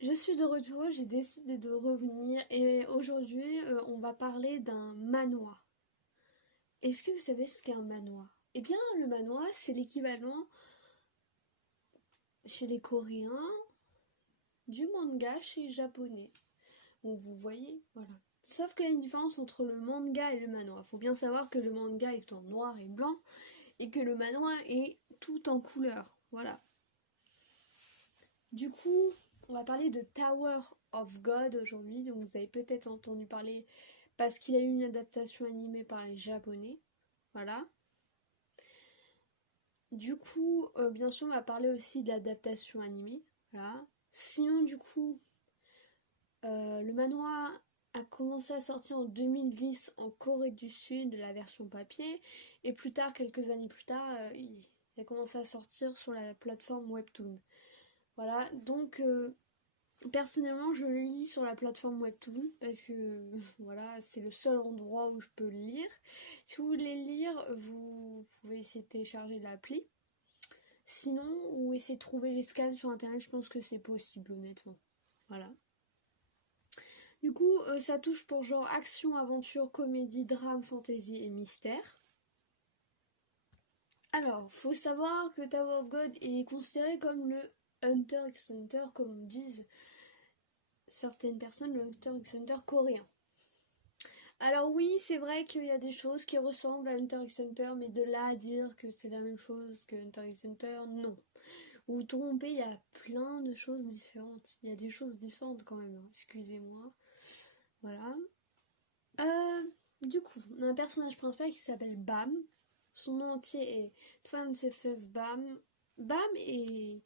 Je suis de retour, j'ai décidé de revenir et aujourd'hui on va parler d'un manoir. Est-ce que vous savez ce qu'est un manoir? Eh bien le manoir c'est l'équivalent chez les Coréens du manga chez les Japonais. Donc vous voyez, voilà. Sauf qu'il y a une différence entre le manga et le manoir. Il faut bien savoir que le manga est en noir et blanc et que le manoir est tout en couleur. Voilà. Du coup, on va parler de Tower of God aujourd'hui. Donc vous avez peut-être entendu parler parce qu'il a eu une adaptation animée par les Japonais. Voilà. Du coup, bien sûr, on va parler aussi de l'adaptation animée. Voilà. Sinon, du coup, le manoir a commencé à sortir en 2010 en Corée du Sud, la version papier. Et plus tard, quelques années plus tard, il a commencé à sortir sur la plateforme Webtoon. Voilà. Donc, personnellement, je le lis sur la plateforme Webtoon parce que voilà, c'est le seul endroit où je peux le lire. Si vous voulez le lire, vous pouvez essayer de télécharger l'appli. Sinon, ou essayer de trouver les scans sur internet, je pense que c'est possible, honnêtement. Voilà. Du coup, ça touche pour genre action, aventure, comédie, drame, fantasy et mystère. Alors, faut savoir que Tower of God est considéré comme le Hunter x Hunter, comme disent certaines personnes, le Hunter x Hunter coréen. Alors oui, c'est vrai qu'il y a des choses qui ressemblent à Hunter x Hunter, mais de là à dire que c'est la même chose que Hunter x Hunter, non. Vous vous trompez, il y a plein de choses différentes. Il y a des choses différentes quand même, hein, excusez-moi. Voilà. Du coup, on a un personnage principal qui s'appelle Bam. Son nom entier est Twansefev Bam. Bam est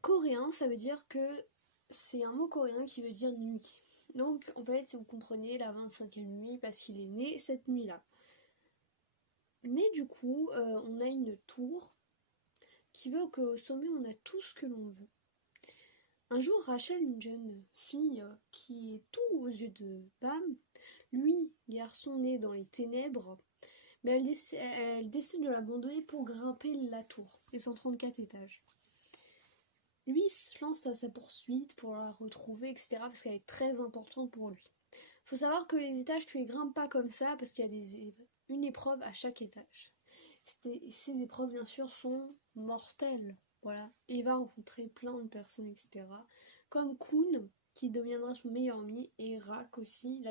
coréen, ça veut dire que c'est un mot coréen qui veut dire nuit. Donc, en fait, si vous comprenez, la 25e nuit, parce qu'il est né cette nuit-là. Mais du coup, on a une tour qui veut qu'au sommet, on a tout ce que l'on veut. Un jour, Rachel, une jeune fille qui est tout aux yeux de Bam, lui, garçon né dans les ténèbres, mais elle décide de l'abandonner pour grimper la tour, les 134 étages. Lui se lance à sa poursuite pour la retrouver, etc. parce qu'elle est très importante pour lui. Faut savoir que les étages, tu les grimpes pas comme ça parce qu'il y a une épreuve à chaque étage. Ces épreuves, bien sûr, sont mortelles. Voilà. Et il va rencontrer plein de personnes, etc. Comme Kun, qui deviendra son meilleur ami, et Rak aussi,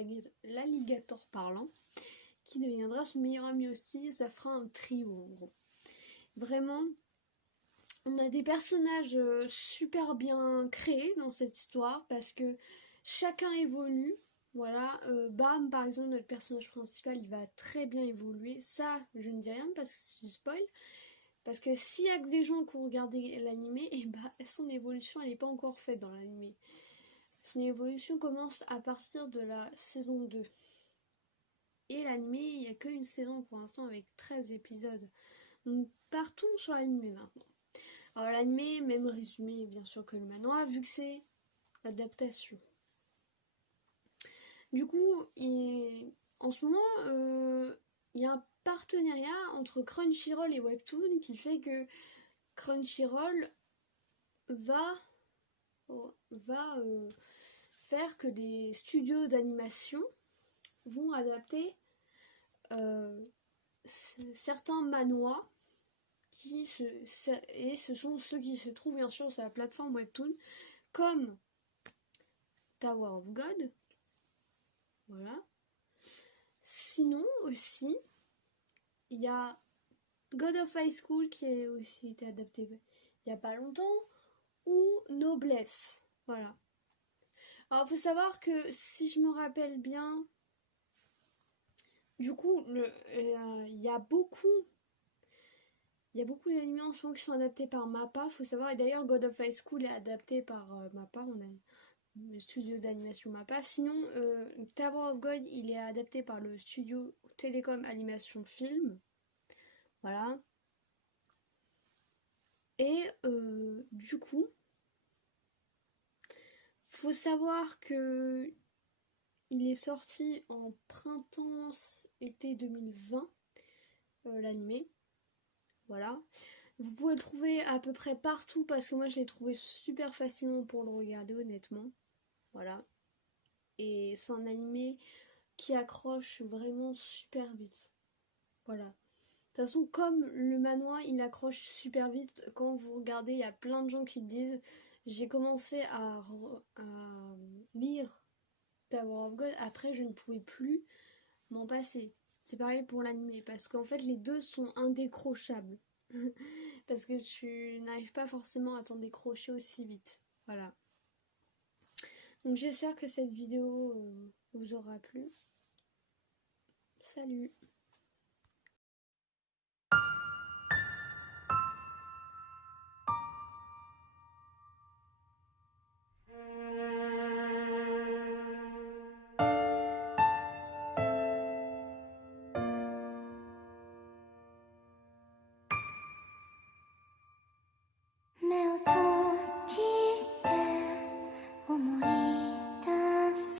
l'alligator parlant, qui deviendra son meilleur ami aussi. Ça fera un trio, en gros. Vraiment, on a des personnages super bien créés dans cette histoire parce que chacun évolue. Voilà, Bam par exemple, notre personnage principal, il va très bien évoluer. Ça, je ne dis rien parce que c'est du spoil. Parce que s'il y a que des gens qui ont regardé l'animé, et bah son évolution elle n'est pas encore faite dans l'animé. Son évolution commence à partir de la saison 2. Et l'animé, il n'y a qu'une saison pour l'instant avec 13 épisodes. Donc partons sur l'animé maintenant. Alors l'animé, même résumé bien sûr que le manoir, vu que c'est l'adaptation. Du coup, en ce moment, il y a un partenariat entre Crunchyroll et Webtoon qui fait que Crunchyroll va, va faire que des studios d'animation vont adapter certains manois et ce sont ceux qui se trouvent bien sûr sur la plateforme Webtoon comme Tower of God. Voilà. Sinon aussi, il y a God of High School qui a aussi été adapté il n'y a pas longtemps, ou Noblesse. Voilà. Alors, il faut savoir que si je me rappelle bien, du coup, il y a beaucoup d'animés en ce moment qui sont adaptés par MAPPA, faut savoir. Et d'ailleurs, God of High School est adapté par MAPPA. On a le studio d'animation MAPPA. Sinon, Tower of God, il est adapté par le studio Télécom Animation Film. Voilà. Et du coup, faut savoir que il est sorti en printemps-été 2020, l'animé. Voilà. Vous pouvez le trouver à peu près partout parce que moi je l'ai trouvé super facilement pour le regarder honnêtement. Voilà. Et c'est un animé qui accroche vraiment super vite. Voilà. De toute façon, comme le manoir, il accroche super vite. Quand vous regardez, il y a plein de gens qui le disent. J'ai commencé à lire Tower of God. Après, je ne pouvais plus m'en passer. C'est pareil pour l'animé. Parce qu'en fait, les deux sont indécrochables. Parce que tu n'arrives pas forcément à t'en décrocher aussi vite. Voilà. Donc j'espère que cette vidéo vous aura plu. Salut!